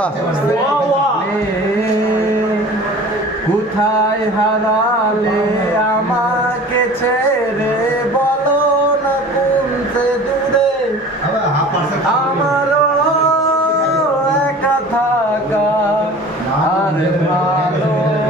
বাহ কোথায় হারালে আমাকে ছেড়ে বলো না কোনতে দূরে আমারও একা থাকা আর ভালো